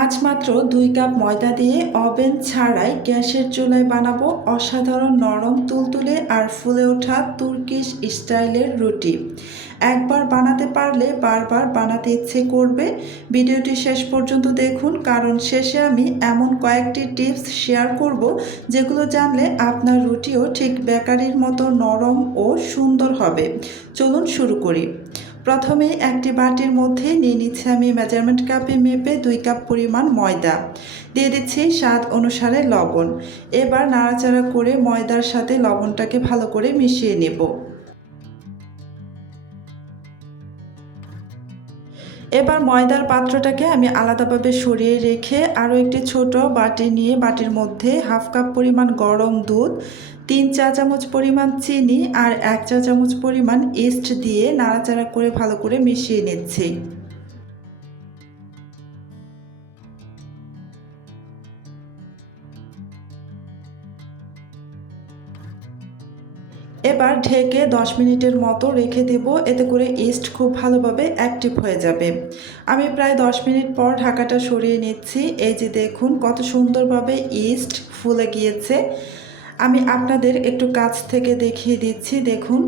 আজ মাত্র 2 কাপ ময়দা দিয়ে ওভেন ছাড়াই গ্যাসের চুলায় বানাবো অসাধারণ নরম তুলতুলে আর ফুলে ওঠা তুর্কিশ স্টাইলের রুটি। একবার বানাতে পারলে বারবার বানাতে ইচ্ছে করবে। ভিডিওটি শেষ পর্যন্ত দেখুন, কারণ শেষে আমি এমন কয়েকটি টিপস শেয়ার করব যেগুলো জানলে আপনার রুটিও ঠিক বেকারির মতো নরম ও সুন্দর হবে। চলুন শুরু করি। প্রথমে একটি বাটির মধ্যে নিয়ে নিচ্ছি আমি মেজারমেন্ট কাপে মেপে 2 কাপ পরিমাণ ময়দা, দিয়ে দিচ্ছি স্বাদ অনুসারে লবণ। এবার নাড়াচাড়া করে ময়দার সাথে লবণটাকে ভালো করে মিশিয়ে নেব। এবার ময়দার পাত্রটাকে আমি আলাদাভাবে সরিয়ে রেখে আরও একটি ছোট বাটি নিয়ে বাটির মধ্যে হাফ কাপ পরিমাণ গরম দুধ, 3 চা চামচ পরিমাণ চিনি আর 1 চা চামচ পরিমাণ ইস্ট দিয়ে নাড়াচাড়া করে ভালো করে মিশিয়ে নিচ্ছি। এবার ঢেকে 10 মিনিটের মতো রেখে দেব, এতে করে ইস্ট খুব ভালোভাবে অ্যাক্টিভ হয়ে যাবে। আমি প্রায় 10 মিনিট পর ঢাকাটা সরিয়ে নিচ্ছি। এই যে দেখুন কত সুন্দরভাবে ইস্ট ফুলে গিয়েছে। আমি আপনাদের একটু কাছ থেকে দেখিয়ে দিচ্ছি, দেখুন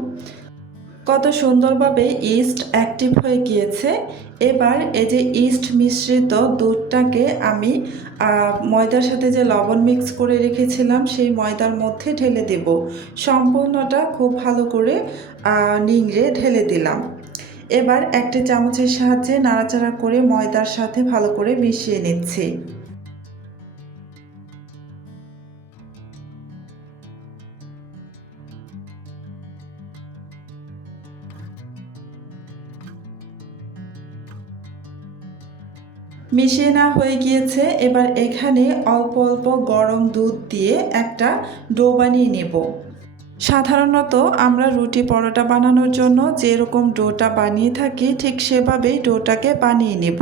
কত সুন্দরভাবে ইস্ট অ্যাক্টিভ হয়ে গিয়েছে। এবার এই যে ইস্ট মিশ্রিত দুধটাকে আমি ময়দার সাথে যে লবণ মিক্স করে রেখেছিলাম সেই ময়দার মধ্যে ঢেলে দেব। সম্পূর্ণটা খুব ভালো করে নিংড়ে ঢেলে দিলাম। এবার একটি চামচের সাহায্যে নাড়াচাড়া করে ময়দার সাথে ভালো করে মিশিয়ে নিচ্ছি। মিশিয়ে নেওয়া হয়ে গিয়েছে। এবার এখানে অল্প অল্প গরম দুধ দিয়ে একটা ডো বানিয়ে নেব। সাধারণত আমরা রুটি পরোটা বানানোর জন্য যেরকম ডোটা বানিয়ে থাকি ঠিক সেভাবেই ডোটাকে বানিয়ে নেব।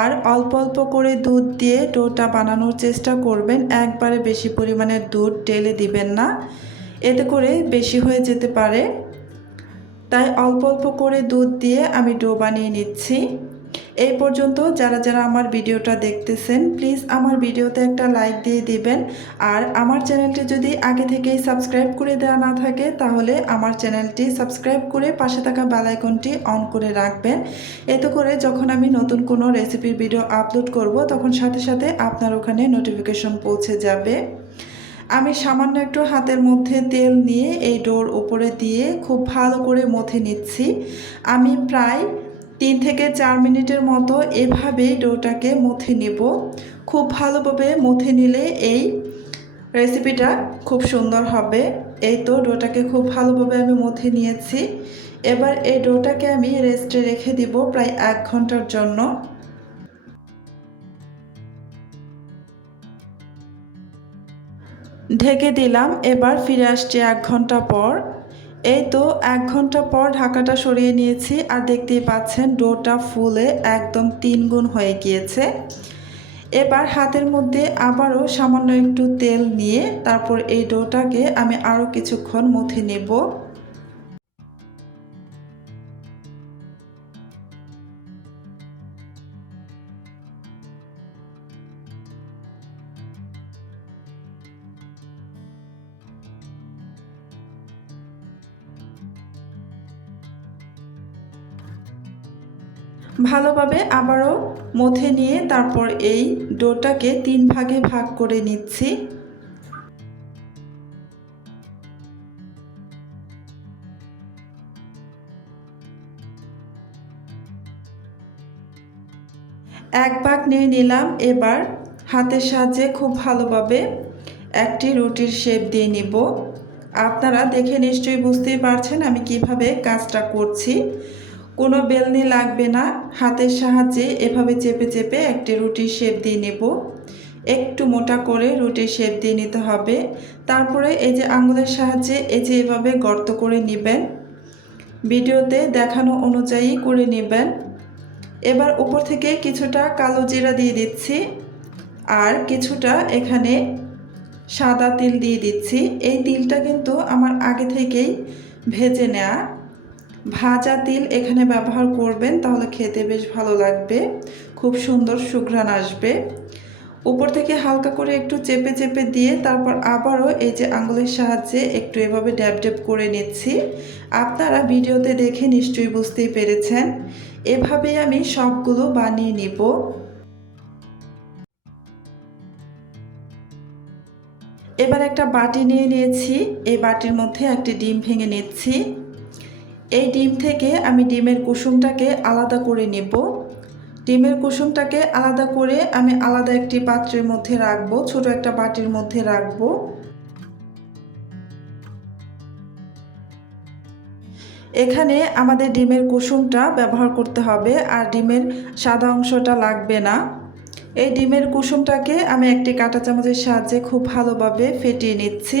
আর অল্প অল্প করে দুধ দিয়ে ডোটা বানানোর চেষ্টা করবেন, একবারে বেশি পরিমাণের দুধ ঢেলে দিবেন না, এতে করে বেশি হয়ে যেতে পারে। তাই অল্প অল্প করে দুধ দিয়ে আমি ডো বানিয়ে নিচ্ছি। এই পর্যন্ত যারা যারা আমার ভিডিওটা দেখতেছেন প্লিজ আমার ভিডিওতে একটা লাইক দিয়ে দিবেন। আর আমার চ্যানেলটি যদি আগে থেকেই সাবস্ক্রাইব করে দেওয়া না থাকে তাহলে আমার চ্যানেলটি সাবস্ক্রাইব করে পাশে থাকা বেল আইকনটি অন করে রাখবেন। এতে করে যখন আমি নতুন কোনো রেসিপির ভিডিও আপলোড করব তখন সাথে সাথে আপনার ওখানে নোটিফিকেশন পৌঁছে যাবে। আমি সামান্য একটু হাতের মধ্যে তেল নিয়ে এই ডোর উপরে দিয়ে খুব ভালো করে মথে নিচ্ছি। আমি প্রায় 3 থেকে 4 মিনিটের মতো এভাবেই ডোটাকে মথে নেব। খুব ভালোভাবে মথে নিলে এই রেসিপিটা খুব সুন্দর হবে। এই তো ডোটাকে খুব ভালোভাবে আমি মথে নিয়েছি। এবার এই ডোটাকে আমি রেস্টে রেখে দিব প্রায় 1 ঘন্টার জন্য। ঢেকে দিলাম। এবার ফিরে আসছি 1 ঘন্টা পর। এই তো 1 ঘন্টা পর ঢাকাটা সরিয়ে নিয়েছি আর দেখতেই পাচ্ছেন ডোটা ফুলে একদম 3 গুণ হয়ে গিয়েছে। এবার হাতের মধ্যে আবারও সামান্য একটু তেল নিয়ে তারপর এই ডোটাকে আমি আরও কিছুক্ষণ মথে নেব। ভালোভাবে আবারও মথে নিয়ে তারপর এই ডোটাকে 3 ভাগে ভাগ করে নিচ্ছি। এক ভাগ নিয়ে নিলাম। এবার হাতের সাহায্যে খুব ভালোভাবে একটি রুটির শেপ দিয়ে নিব। আপনারা দেখে নিশ্চয়ই বুঝতেই পারছেন আমি কিভাবে কাজটা করছি। কোনো বেলনি লাগবে না, হাতের সাহায্যে এভাবে চেপে চেপে একটি রুটির শেপ দিয়ে নেব। একটু মোটা করে রুটির শেপ দিয়ে নিতে হবে। তারপরে এই যে আঙুলের সাহায্যে এই যে এভাবে গর্ত করে নেবেন, ভিডিওতে দেখানো অনুযায়ী করে নেবেন। এবার উপর থেকে কিছুটা কালো জিরা দিয়ে দিচ্ছি আর কিছুটা এখানে সাদা তিল দিয়ে দিচ্ছি। এই তিলটা কিন্তু আমার আগে থেকেই ভেজে নেওয়া, ভাজা তিল এখানে ব্যবহার করবেন, তাহলে খেতে বেশ ভালো লাগবে। খুব সুন্দর সুঘ্রাণ আসবে। উপর থেকে হালকা করে একটু চেপে চেপে দিয়ে তারপর আবারও এই যে আঙুলের সাহায্যে একটু এভাবে ড্যাব ড্যাব করে নিচ্ছি। আপনারা ভিডিওতে দেখে নিশ্চয়ই বুঝতেই পেরেছেন। এভাবেই আমি সবগুলো বানিয়ে নিব। এবার একটা বাটি নিয়ে নিয়েছি, এই বাটির মধ্যে একটি ডিম ভেঙে নিচ্ছি। এই ডিম থেকে আমি ডিমের কুসুমটাকে আলাদা করে নেব। ডিমের কুসুমটাকে আলাদা করে আমি আলাদা একটি পাত্রের মধ্যে রাখবো, ছোট একটা বাটির মধ্যে রাখবো। এখানে আমাদের ডিমের কুসুমটা ব্যবহার করতে হবে, আর ডিমের সাদা অংশটা লাগবে না। এই ডিমের কুসুমটাকে আমি একটি কাঁটা চামচের সাহায্যে খুব ভালোভাবে ফেটিয়ে নিচ্ছি।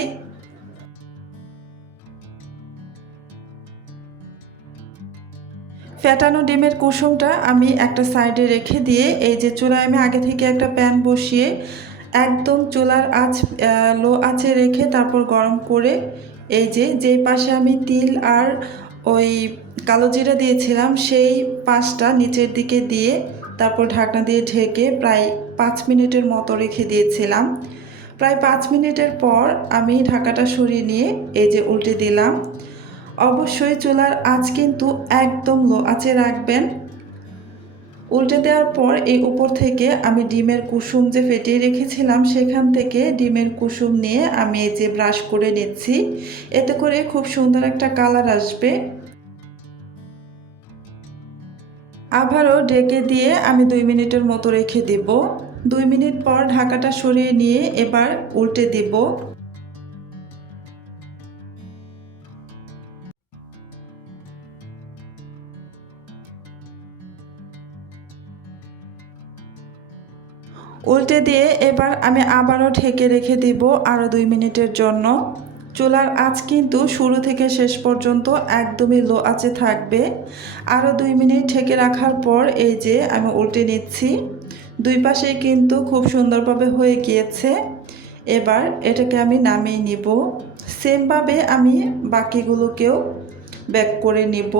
ফেটানো ডিমের কুসুমটা আমি একটা সাইডে রেখে দিয়ে এই যে চুলায় আমি আগে থেকে একটা প্যান বসিয়ে একদম চুলার আঁচ লো আঁচে রেখে তারপর গরম করে এই যে যেই পাশে আমি তিল আর ওই কালো জিরা দিয়েছিলাম সেই পাশটা নিচের দিকে দিয়ে তারপর ঢাকনা দিয়ে ঢেকে প্রায় 5 মিনিটের মতো রেখে দিয়েছিলাম। প্রায় 5 মিনিটের পর আমি ঢাকাটা সরিয়ে নিয়ে এই যে উল্টে দিলাম। অবশ্যই চুলার আঁচ কিন্তু একদম লো আঁচে রাখবেন। উল্টে দেওয়ার পর এই উপর থেকে আমি ডিমের কুসুম যে ফেটিয়ে রেখেছিলাম সেখান থেকে ডিমের কুসুম নিয়ে আমি এই যে ব্রাশ করে নিচ্ছি। এতে করে খুব সুন্দর একটা কালার আসবে। আবারও ঢেকে দিয়ে আমি 2 মিনিটের মতো রেখে দেব। 2 মিনিট পর ঢাকাটা সরিয়ে নিয়ে এবার উল্টে দেব। উল্টে দিয়ে এবার আমি আবারও ঢেকে রেখে দিব আরও 2 মিনিটের জন্য। চুলার আঁচ কিন্তু শুরু থেকে শেষ পর্যন্ত একদমই লো আঁচে থাকবে। আরও 2 মিনিট ঢেকে রাখার পর এই যে আমি উল্টে নিচ্ছি। দুই পাশে কিন্তু খুব সুন্দরভাবে হয়ে গিয়েছে। এবার এটাকে আমি নামিয়ে নিব। সেমভাবে আমি বাকিগুলোকেও বেক করে নিব।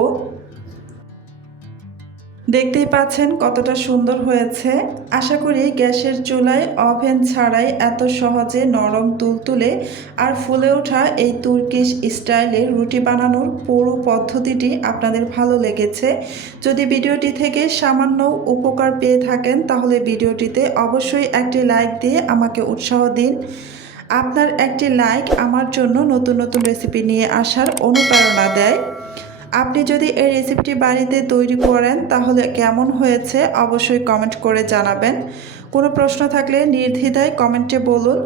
দেখতেই পাচ্ছেন কতটা সুন্দর হয়েছে। আশা করি গ্যাসের চুলায় ওভেন ছাড়াই এত সহজে নরম তুলতুলে আর ফুলে ওঠা এই তুর্কিশ স্টাইলের রুটি বানানোর পুরো পদ্ধতিটি আপনাদের ভালো লেগেছে। যদি ভিডিওটি থেকে সামান্য উপকার পেয়ে থাকেন তাহলে ভিডিওটিতে অবশ্যই একটি লাইক দিয়ে আমাকে উৎসাহ দিন। আপনার একটি লাইক আমার জন্য নতুন নতুন রেসিপি নিয়ে আসার অনুপ্রেরণা দেয়। আপনি যদি এই রেসিপিটি বাড়িতে তৈরি করেন তাহলে কেমন হয়েছে অবশ্যই কমেন্ট করে জানাবেন। কোনো প্রশ্ন থাকলে নির্দ্বিধায় কমেন্টে বলুন,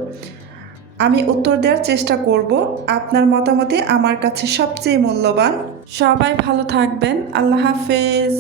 আমি উত্তর দেওয়ার চেষ্টা করব। আপনার মতামতই আমার কাছে সবচেয়ে মূল্যবান। সবাই ভালো থাকবেন। আল্লাহ হাফেজ।